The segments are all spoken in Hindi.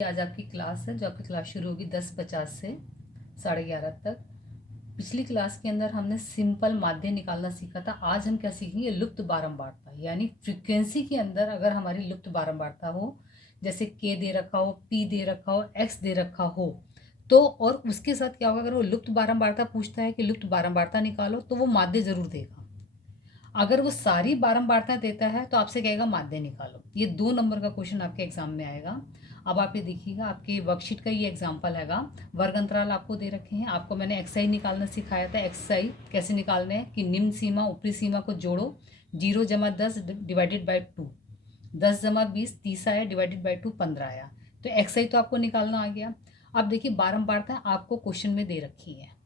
आज आपकी क्लास है जो आपकी क्लास शुरू होगी 10:50 से 11:30 तक। पिछली क्लास के अंदर हमने सिंपल माध्य निकालना सीखा था। आज हम क्या सीखेंगे? लुप्त बारंबारता, यानी फ्रीक्वेंसी के अंदर अगर हमारी लुप्त बारंबारता हो, जैसे के दे रखा हो, पी दे रखा हो, एक्स दे रखा हो, तो और उसके साथ क्या होगा, अगर वो लुप्त बारंबारता पूछता है कि लुप्त बारंबारता निकालो, तो वो माध्य जरूर देगा। अगर वो सारी बारंबारता देता है तो आपसे कहेगा माध्य निकालो। ये 2 नंबर का क्वेश्चन आपके एग्जाम में आएगा। अब आप ये देखिएगा, आपके वर्कशीट का ये एग्जाम्पल हैगा। वर्ग अंतराल आपको दे रखे हैं। आपको मैंने एक्सआई निकालना सिखाया था। एक्सआई कैसे निकालने हैं कि निम्न सीमा ऊपरी सीमा को जोड़ो, 0 + 10 डिवाइडेड बाई 2, 10 + 20 30 आया, डिवाइडेड बाई 2 15 आया। तो एक्सआई तो आपको निकालना आ गया। अब देखिए, बारंबारता आपको क्वेश्चन में दे रखी है।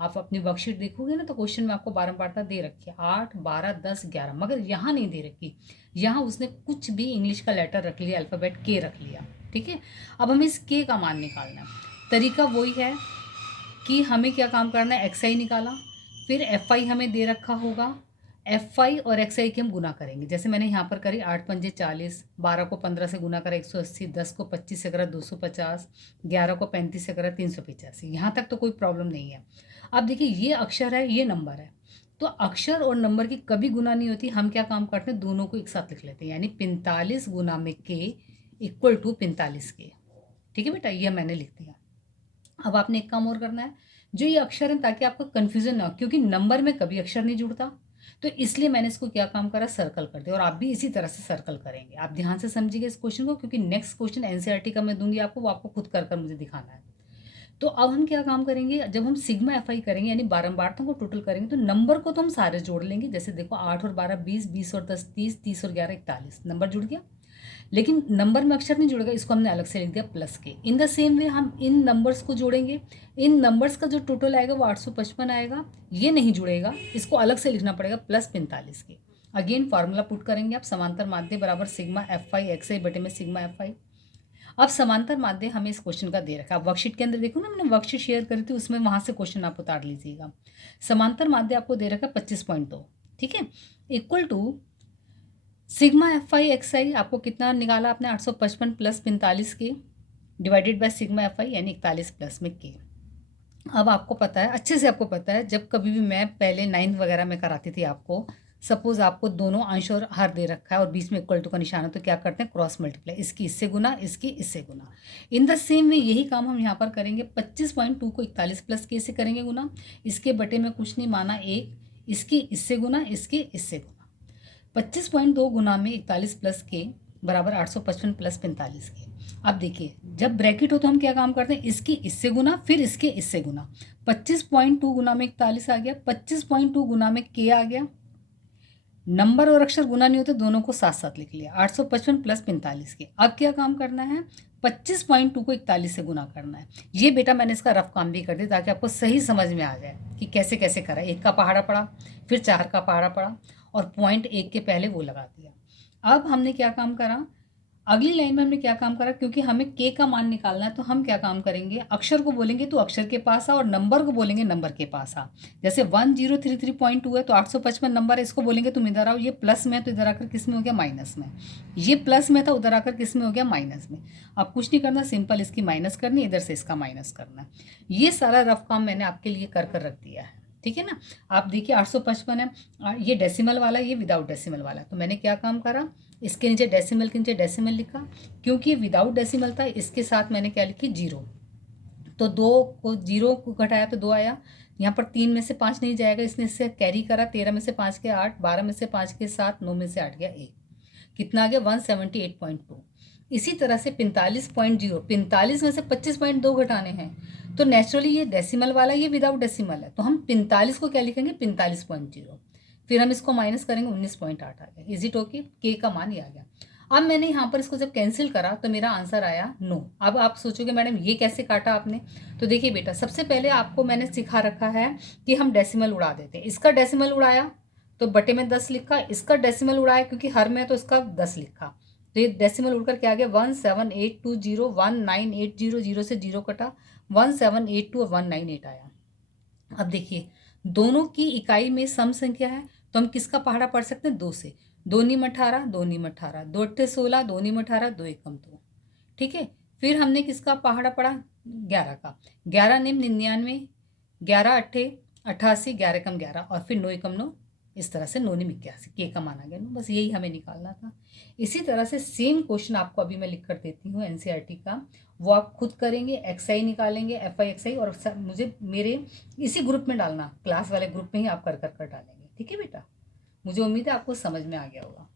आप अपनी वर्कशीट देखोगे ना तो क्वेश्चन में आपको बारंबारता दे रखी है 8 12 10 11, मगर यहाँ नहीं दे रखी। यहाँ उसने कुछ भी इंग्लिश का लेटर रख लिया, अल्फ़ाबेट के रख लिया। ठीक है, अब हमें इस के का मान निकालना है। तरीका वही है कि हमें क्या काम करना है, एक्स आई निकाला, फिर एफ आई हमें दे रखा होगा। एफ आई और एक्स आई के हम गुना करेंगे, जैसे मैंने यहाँ पर करी 8 × 5 = 40, 12 को 15 से गुना करा 180, 10 को 25 से करा 250, 11 को 35 से करा 385। यहाँ तक तो कोई प्रॉब्लम नहीं है। अब देखिए, ये अक्षर है, ये नंबर है, तो अक्षर और नंबर की कभी गुना नहीं होती। हम क्या काम करते हैं, दोनों को एक साथ लिख लेते हैं, यानी 45 गुना में के इक्वल टू 45 के। ठीक है बेटा, ये मैंने लिख दिया। अब आपने एक काम और करना है, जो ये अक्षर है, ताकि आपको कन्फ्यूजन ना हो, क्योंकि नंबर में कभी अक्षर नहीं जुड़ता, तो इसलिए मैंने इसको क्या काम करा, सर्कल कर दिया। और आप भी इसी तरह से सर्कल करेंगे। आप ध्यान से समझिएगा इस क्वेश्चन को, क्योंकि नेक्स्ट क्वेश्चन एनसीईआरटी का मैं दूंगी आपको, वो आपको खुद कर मुझे दिखाना है। तो अब हम क्या काम करेंगे, जब हम सिग्मा एफ आई करेंगे, यानी बारंबारता को टोटल करेंगे, तो नंबर को तो हम सारे जोड़ लेंगे। जैसे देखो, 8 और 12 20, 20 और 10 30, 30 और 11 41, नंबर जुड़ गया। लेकिन नंबर में अक्षर नहीं जुड़ेगा, इसको हमने अलग से लिख दिया प्लस के। इन द सेम वे हम इन नंबर्स को जोड़ेंगे। इन नंबर्स का जो टोटल आएगा वो 855 आएगा। ये नहीं जुड़ेगा, इसको अलग से लिखना पड़ेगा प्लस 45 के। अगेन फार्मूला पुट करेंगे आप, समांतर माध्य बराबर सिग्मा एफ आई एक्स आई बटे में सिग्मा एफ आई। अब समांतर माध्य हमें इस क्वेश्चन का दे रखा है। वर्कशीट के अंदर देखो ना, मैंने वर्कशीट शेयर करी थी, उसमें वहां से क्वेश्चन आप उतार लीजिएगा। समांतर माध्य आपको दे रखा है 25.2। ठीक है, equal to sigma F I X I आपको कितना निकाला आपने, 855 + 45 के divided by sigma F I, यानी 41 प्लस में के। अब आपको पता है, अच्छे से आपको पता है, जब कभी भी मैं पहले 9th वगैरह में कराती थी आपको, सपोज आपको दोनों अंश और हर दे रखा है और बीच में इक्वल टू का निशान है, तो क्या करते हैं, क्रॉस मल्टीप्लाई, इसकी इससे गुना, इसकी इससे गुना। इन द सेम वे यही काम हम यहाँ पर करेंगे। 25.2 को 41 प्लस के से करेंगे गुना, इसके बटे में कुछ नहीं माना 1, इसकी इससे गुना, इसके इससे गुना। 25.2 गुना में 41 प्लस के बराबर 855 + 45 के। अब देखिए, जब ब्रैकेट हो तो हम क्या काम करते हैं, इसकी इससे गुना, फिर इसके इससे गुना। 25.2 गुना में 41 आ गया, 25.2 गुना में के आ गया। नंबर और अक्षर गुना नहीं होते, दोनों को साथ साथ लिख लिया, 855 + 45 के। अब क्या काम करना है, 25.2 को 41 से गुना करना है। ये बेटा मैंने इसका रफ काम भी कर दिया, ताकि आपको सही समझ में आ जाए कि कैसे कैसे करा। 1 का पहाड़ा पड़ा, फिर 4 का पहाड़ा पड़ा, और पॉइंट 1 के पहले वो लगा दिया। अब हमने क्या काम करा, अगली लाइन में हमने क्या काम करा, क्योंकि हमें के का मान निकालना है, तो हम क्या काम करेंगे, अक्षर को बोलेंगे तो अक्षर के पास आ, और नंबर को बोलेंगे नंबर के पास आ। जैसे 1033.2 है तो 855 नंबर है, इसको बोलेंगे तुम इधर आओ। ये प्लस में है तो इधर आकर किस में हो गया, माइनस में। ये प्लस में था, उधर आकर किस में हो गया, माइनस में। अब कुछ नहीं करना, सिंपल इसकी माइनस करनी, इधर से इसका माइनस करना। ये सारा रफ काम मैंने आपके लिए कर रख दिया है। ठीक है ना। आप देखिए 855 है, ये डेसिमल वाला, ये विदाउट डेसिमल वाला। तो मैंने क्या काम करा, इसके नीचे डेसिमल के नीचे डेसिमल लिखा, क्योंकि ये विदाउट डेसिमल था। इसके साथ मैंने क्या लिखी, 0। तो 2 को 0 को घटाया तो 2 आया। यहाँ पर 3 में से 5 नहीं जाएगा, इसने इससे कैरी करा, 13 में से 5 के 8, 12 में से 5 के 7, 9 में से 8 गया 1। कितना आ गया, 178.2। इसी तरह से 45.0, 45 में से 25.2 घटाने हैं, तो नेचुरली ये डेसिमल वाला, ये विदाउट डेसिमल है, तो हम 45 को क्या लिखेंगे, 45.0। फिर हम इसको माइनस करेंगे, 19.8 आ गया। इज इट ओके, के का मान ये आ गया। अब मैंने यहाँ पर इसको जब कैंसिल करा तो मेरा आंसर आया 9। अब आप सोचोगे मैडम ये कैसे काटा आपने, तो देखिए बेटा, सबसे पहले आपको मैंने सिखा रखा है कि हम डेसिमल उड़ा देते हैं। इसका डेसिमल उड़ाया तो बटे में 10 लिखा, इसका डेसिमल उड़ाया क्योंकि हर में तो इसका 10 लिखा, तो ये डेसिमल उड़कर क्या आ गया, 17820, 1980, 0 से 0 कटा, 1782 और 198 आया। अब देखिए, दोनों की इकाई में सम संख्या है, तो हम किसका पहाड़ा पढ़ सकते हैं, 2 से। 2 × 18, 2 × 18, 2 × 16, 2 × 18, 2 × 2। ठीक है, फिर हमने किसका पहाड़ा पढ़ा, 11 का, 11 निम 99, 11 अट्ठे 88, 11 कम 11 और फिर 9 एकम 9, इस तरह से 9 निम 81, के का माना गया ना, बस यही हमें निकालना था। इसी तरह से सेम क्वेश्चन आपको अभी मैं लिख कर देती हूँ एनसीईआरटी का, वो आप खुद करेंगे, एक्सआई निकालेंगे, एफ आई एक्सआई, और मुझे मेरे इसी ग्रुप में डालना, क्लास वाले ग्रुप में ही आप कर डालेंगे, ठीक है बेटा। मुझे उम्मीद है आपको समझ में आ गया होगा।